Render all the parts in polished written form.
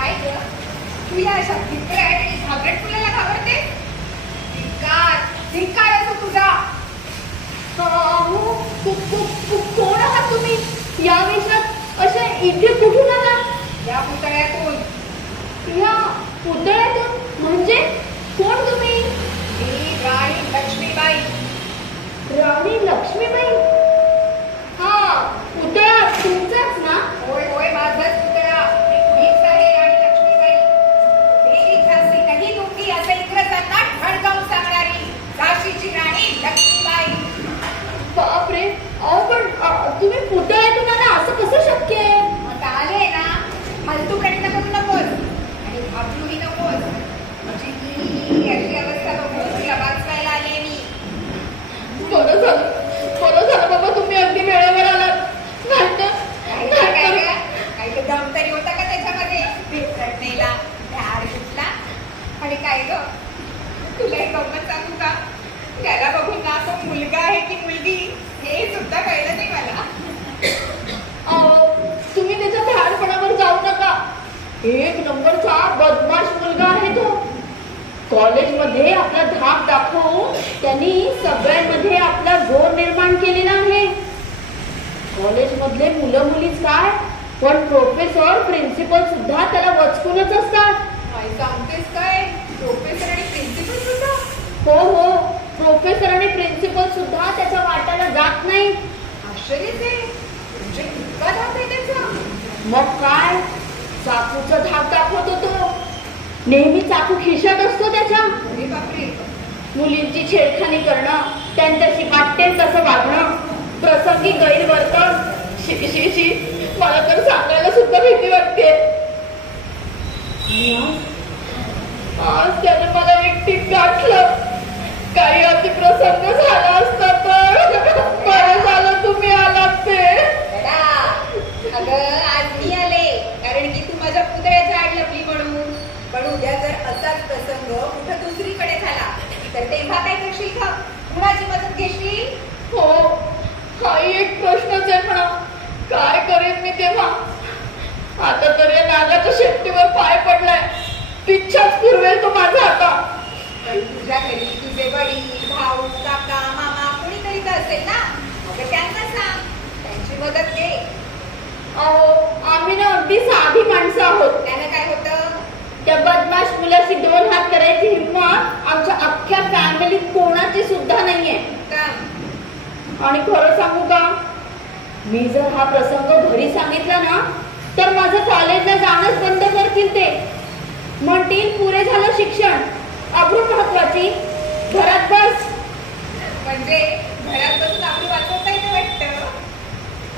काय ग तू या अशा भित्र आणि घाबरट मुलाला घाबरते? धिक्कार असो तुझा. कोण आहात तुम्ही? या वेशात अशा इथे कुठून आला? या पुतळ्यातून. या पुतळ्यातून म्हणजे कोण तुम्ही? मी राणी लक्ष्मीबाई. राणी लक्ष्मीबाई? हा पुतळा तुमचाच ना? होय होय, माझाच पुतळा. मीच आहे राणी लक्ष्मीबाई. मेरी झांसी नाही दूंगी असं इंग्रजांना ठणकावून सांगणारी झाशीची राणी लक्ष्मीबाई. बापरे, अहो पण तुम्ही पुतळ्यातून आला असं कसं शक्य आहे? आता आले ना, फालतू प्रश्न करू नकोस आणि घाबरूही नकोस. म्हणजे ही अशी अवस्था बघून तुला वाचवायला आले मी. बरं झालं बाबा, तुम्ही अगदी वेळेवर आलात. काही दम तरी होता का त्याच्यामध्ये? भेटनेला झाड सुटला. आणि काय ग, तुला एक गंमत सांगू का? त्याला बघून ना तो मुलगा आहे की मुलगी हे सुद्धा कळलं नाही मला. तुम्ही त्याच्या भ्याडपणावर जाऊ नका. एक नंबरचा बदमाश मुलगा आहे तो. कॉलेजमध्ये आपला धाक दाखवून त्यांनी सगळ्यांमध्ये आपला जोर निर्माण केलेला आहे. कॉलेजमधले मुलं मुलीच काय, पण प्रोफेसर प्रिन्सिपल सुद्धा त्याला वचकूनच असतात. काय सांगतेस काय? प्रोफेसर आणि प्रिन्सिपल सुद्धा? हो, प्रोफेसर आणि प्रिन्सिपल सुद्धा त्याच्या वाट्याला जात नाही. आश्चर्यच आहे. म्हणजे इतका धाक आहे त्याचा? मग काय, चाकूचा धाक दाखवतो तो. नेहमी चाकू खिशात असतो त्याच्या. अरे बापरे. मुलींची छेडखानी करणं, त्यांच्याशी वाटेल तसं वागणं, प्रसंगी गैरवर्तन. शी, मला तर सांगायला सुद्धा भीती वाटते. आज त्याने मला एकटीत गाठलं. काही अतिप्रसंग झाला असता तर बरं झालं तुम्ही आलात ते. अगं आज मी आले कारण की तू माझ्या पुतळ्याच्या आड लपली म्हणून. पण उद्या जर असाच प्रसंग कुठं दुसरीकडे झाला तर तेव्हा काय करशील का? कुणाची मदत घेशील? हो, हाही एक प्रश्नच आहे म्हणा. काय करेन मी तेव्हा? आता तर या नागाच्या शेपटीवर पाय पडलाय. तिच्छाच पुरवेल तो माझा आता. पण तुझ्या घरी तुझे वडील, भाऊ, काका, मामा कोणीतरी तर असेल ना? अगं त्यांना सांग, त्यांची मदत घे. अहो, आम्ही ना अगदी साधी माणसं आहोत. त्यानं काय होतं? त्या बदमाश मुलाशी दोन हात करायची हिंमत आमच्या अख्ख्या फॅमिलीत कोणाची सुद्धा नाहीये. आणि खरं सांगू का, मी जर हा प्रसंग घरी सांगितला ना तर माझं कॉलेजला जाणंच बंद करतील ते. म्हणतील पुरे झालं शिक्षण, अब्रू महत्वाची, घरात बस. म्हणजे घरात बसून आपली वाचवता येतं वाटतं.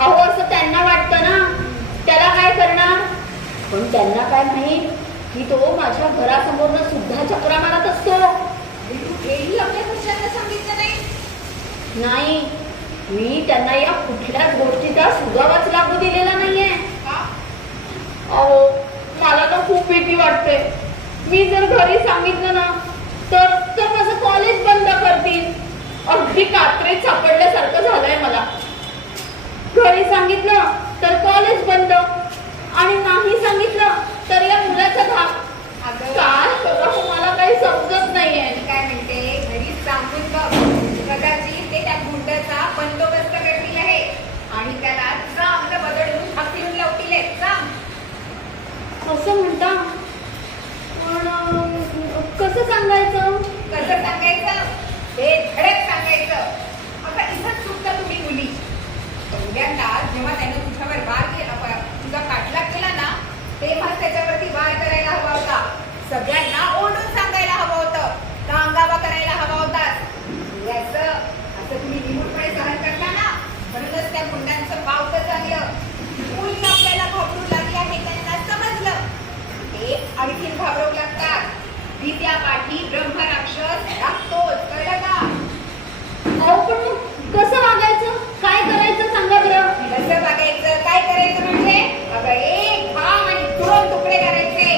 अहो, असं त्यांना वाटतं ना. त्याला काय करणार? पण त्यांना काय माहित की तो माझ्या घरासमोरनं सुद्धा चक्रा मारत असतो. हेही आपल्या घरच्यांना सांगितलं नाही, मी त्यांना या कुठल्याच गोष्टीचा सुगावाच लागू दिलेला नाहीये. अहो, मला तर खूप भीती वाटते. मी जर घरी सांगितलं ना तर माझं कॉलेज बंद करतील. अगदी कात्रीत सापडल्यासारखं झालंय मला. घरी सांगितलं तर कॉलेज बंद, आणि नाही सांगितलं तर या मुलाचा धाक. काय करावं मला काही समजत नाहीये. काय म्हणते, घरी सांगून बघ. कदाचित ते त्या गुंडाचा बंदोबस्त करतील आहे आणि त्याला चांगलं बदलून हाकलून लावतील. असं म्हणता, पण कसं सांगायचं? कसं सांगायचं? ते धडक सांगायचं. आता इथंच चुकता तुम्ही मुली. पहिल्यांदा जेव्हा त्याने तुझ्यावर वार केला, तुझा पाठलाग केला ना, तेव्हाच त्याच्यावरती वार करायला हवा होता. सगळ्यांना ओरडून सांगायला हवं होतं. कांगावा करायला हवा होता. असं तुम्ही निमूटपणे सहन करता ना, म्हणूनच त्या गुंडांचं पावतं झालं. मुली आपल्याला घाबरू लागली आहे त्यांना समजलं. ते आणखीन घाबरवू लागतात. विद्या पाठी ब्रह्मराक्षस लागतोच, कळलं का? अहो, पण कसं वागायचं? काय करायचं सांगा बरं. कसं वागायचं, काय करायचं म्हणजे? अगं, एक भाव आणि दोन तुकडे करायचे.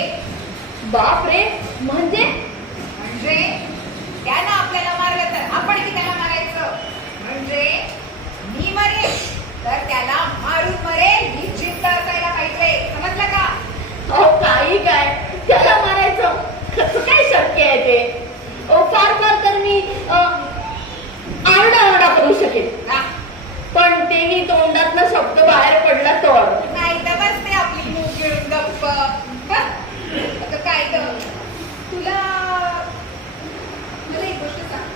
बापरे, म्हणजे त्यानं आपल्याला मारलं तर आपण की त्याला मारायचं? म्हणजे मी मरेल तर त्याला मारून मरेल ही जिद्द असायला पाहिजे. समजलं का? अहो, काही काय शब्द बाहेर पडला तर. नाही तर बसते आपली मूग गिळून गप्प. आता काय ग तुला मला एक गोष्ट सांग.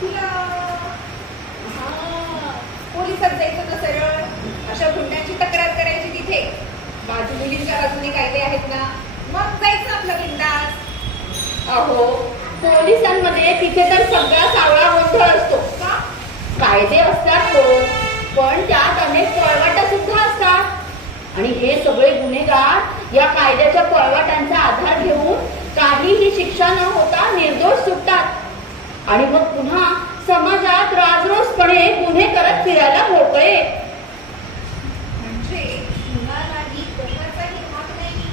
तुला पोलिसात जायचं ना सरळ, अशा गुंड्यांची तक्रार करायची तिथे. बाजू मुलींच्या बाजूने कायदे आहेत ना, मग जायचं आपलं बिंदास. अहो पोलिसांमध्ये तिथे तर सगळा सावळा गोंधळ असतो. का? कायदे असतात हो, पण त्यात अनेक पळवाटा सुद्धा असतात. आणि हे सगळे गुन्हेगार या कायद्याच्या पळवाटांचा आधार घेऊन काहीही शिक्षा न होता निर्दोष सुटतात. आणि मग पुन्हा समाजात राजरोसपणे गुन्हे करत फिरायला मोकळे. म्हणजे कुणालाही कशाचाही भाग नाही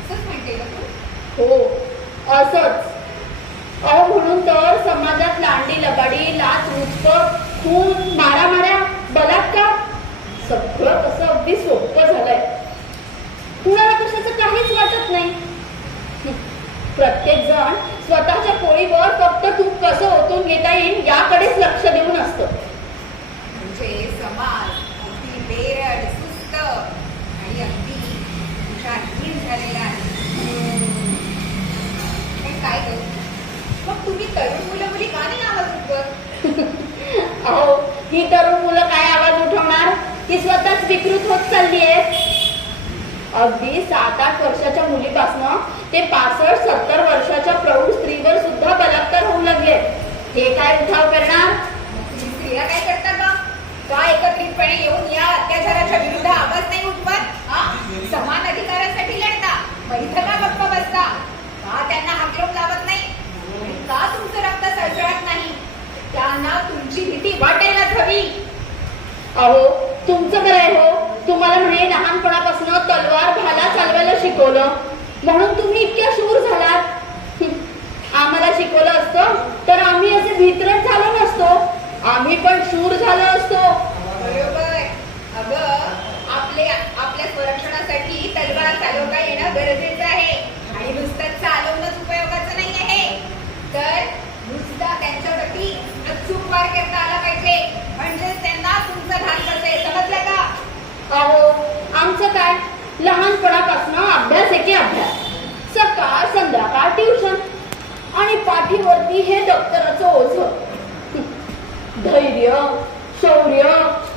असंच म्हणते का तू? हो असंच. अहो म्हणून तर समाजात लांडी लबाडी, लाचलुचपत, खून, मारामाऱ्या, बलात्कार सगळं कसं अगदी सोपं झालंय. कुणाला कशाचं काहीच वाटत नाही. प्रत्येक जण स्वतःच्या पोळीवर फक्त तूप कसं ओतून घेता येईल याकडेच लक्ष देऊन असतं. म्हणजे समाज अगदी बेरड, सुस्त आणि अगदी हुशारहीन झालेला आहे. पण काय करू मग तुम्ही तरुण मुलं मुली का नाही आवाज उठवत? अहो ही तरुण मुलं काय आवाज उठवणार? ही स्वतःच विकृत होत चालली आहे. अगदी 7-8 वर्षाच्या मुलीपासनं ते 65-70 वर्षाच्या प्रौढ स्त्रीवर सुद्धा बलात्कार होऊ लागले. हे काय उठाव करणार? तुम्ही स्त्रिया काय करता का? का एकत्रितपणे येऊन या अत्याचाराच्या विरुद्ध आवाज नाही उठवत? समान अधिकारासाठी लढता, मग इथं का गप्प बसता? का त्यांना हाकलून लावत नाही? आणि का तुमचं रक्त सळसळत नाही? त्यांना तुमची भीती वाटायलाच हवी. अहो तुमचं बरं आहे हो, तुम्हाला म्हणे लहानपणापासून तलवार भाला चालवायला शिकवलं म्हणून तुम्ही इतक्या शूर झालात. आम्हाला शिकवलं असतं तर आम्ही असे भित्रच झालो नसतो. आम्ही पण शूर झालो असतो. बरोबर. अगं आपल्या संरक्षणासाठी तलवार चालवता येणं गरजेचं आहे. आणि नुसतं चालवणंच उपयोगाचं नाही आहे, तर नुसता त्यांच्यावरती अचूक वार करता आला पाहिजे. म्हणजे त्यांना तुमचं धाक असेल. समजलं का? अहो आमचं काय, लहानपणापासून अभ्यास एके अभ्यास, सकाळ संध्याकाळ ट्युशन आणि पाठीवरती हे दप्तराचं ओझं. धैर्य, शौर्य,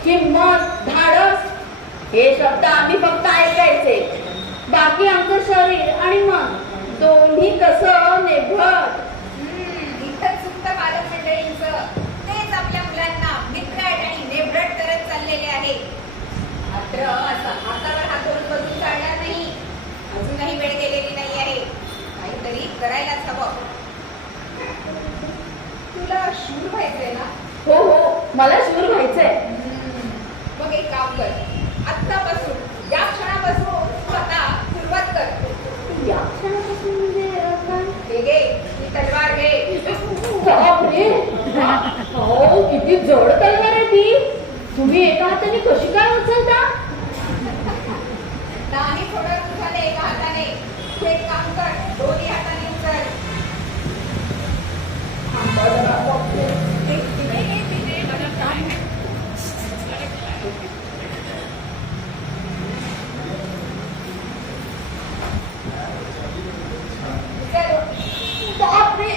हिम्मत, धाडस हे शब्द आम्ही फक्त ऐकायचे. बाकी आमचं शरीर आणि मन दोन्ही कसं नेभट. इथं चुकतं पालक मंडळींचं. तेच आपल्या मुलांना मित्रट आणि नेभट करत चाललेले आहे. मात्र असं हातावर हात धरून बसून चालणार नाही. अजूनही वेळ गेलेली नाही आहे. काहीतरी करायलाच हवं. तुला शूर व्हायचंय ना? हो हो मला शूर व्हायचंय. मग एक काम कर, आत्तापासून या क्षणापासून स्वतः सुरुवात कर. या क्षणापासून म्हणजे काय? घे ही तलवार घे. बापरे, अहो किती जड तलवार आहे ती. तुम्ही एका हाताने कशी काय उचलता? नाही थोडं उचलले एका हाताने. तू एक काम कर, दोन्ही हाताने उचल. बापरे,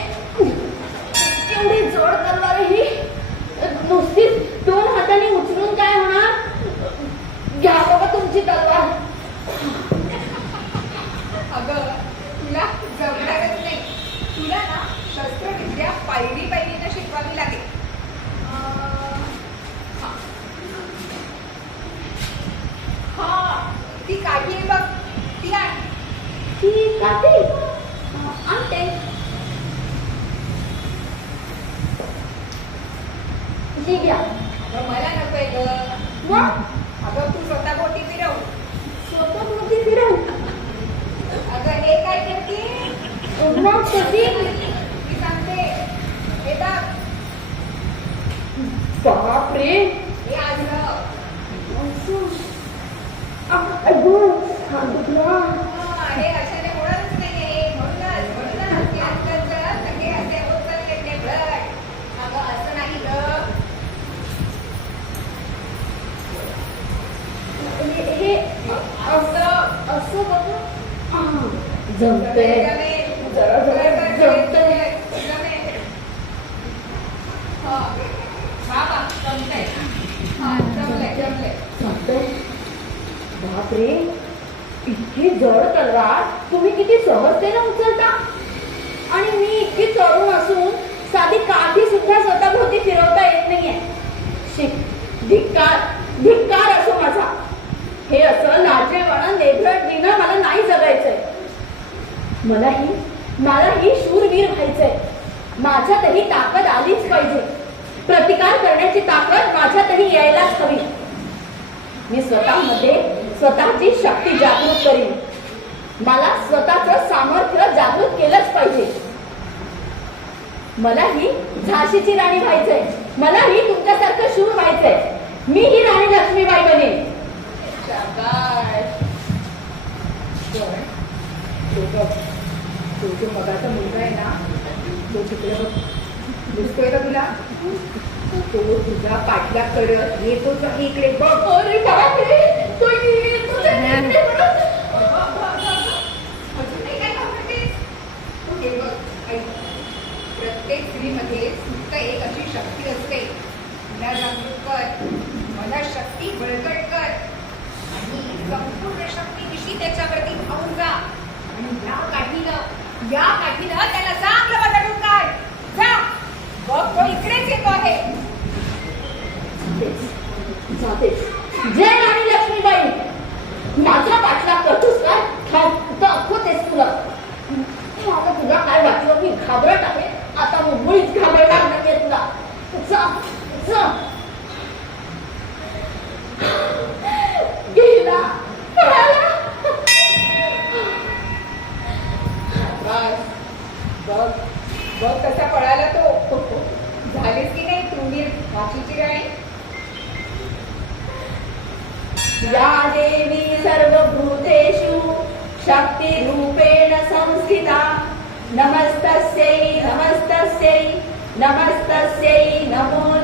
एवढी जड तलवार ही. नुसतीच 2 हाताने उचलून काय होणार? घ्या बाबा तुमची तलवार. अगं तुला जमणारच नाही. तुला ना शस्त्रविद्या पायरीनं शिकवावी लागेल. हा ती काठी आहे बघ, ती आण. ती काठी आणते. ही घ्या. अगं मला नकोय ग. मग अगं तू स्वतः बोटी फिरव. स्वतः मोठी फिरव. अगं हे काय करते? मग कशी? मी सांगते. हे बघ, बापरे, हे आजलं. हा दुखला. हे अशाने होणारच नाहीये. म्हणूनच हे आजकालचं सगळे असे होत चालले नेभट. अगं असं नाही ग. तलवार तुम्ही किती सहजतेने उचलता आणि मी इतकी तरुण असून साधी काठी सुद्धा स्वतःभोवती फिरवता येत नाहीये. धिक्कार धिक्कार असो माझा. हे असं लाजेवाणं नेभरटणीनं मला नाही जगायचंय. मलाही शूरवीर व्हायचंय. माझ्यातही ताकद आलीच पाहिजे. प्रतिकार करण्याची ताकद माझ्यातही यायलाच हवी. मी स्वतःमध्ये स्वतःची शक्ती जागृत करीन. मला स्वतःचं सामर्थ्य जागृत केलंच पाहिजे. मलाही झाशीची राणी व्हायचंय. मलाही तुमच्यासारखं शूर व्हायचंय. मी ही राणी लक्ष्मीबाई बनेन. तो जो मगाचा मुलगा आहे ना, तो तिकडे दिसतोय का तुला? तो तुझा पाठलाग करत येतोच आहे इकडे. बघ. अरे बापरे, तो येतोच आहे इकडे बघ. अजून नाही काय घाबरतेस? हे बघ, ऐक. प्रत्येक स्त्रीमध्ये फक्त एक अशी शक्ती असते. मला जागृत कर, मला शक्ती बळकट कर आणि संपूर्ण शक्तीनिशी त्याच्यावरती धावून जा. आणि या काठीनं त्याला चांगलं बदलून काढ. जा. बघ, तो इकडेच येतो आहे. जातेच. जय राणी लक्ष्मीबाई. माझा पाठलाग करतोस काय? दाखवतेस तुला. मला तुला काय वाटलं मी घाबरट आहे? आता मुळीच घाबरणार नाहीये तुला. जा जा. गेला पळाला. बघ बघ कसा पळाला तो. झालीस की नाही तू मी झाशीची राणी? या देवी सर्वभूतेषु शक्तिरूपेण संस्थिता. नमस्तस्यै नमस्तस्यै नमस्तस्यै नमो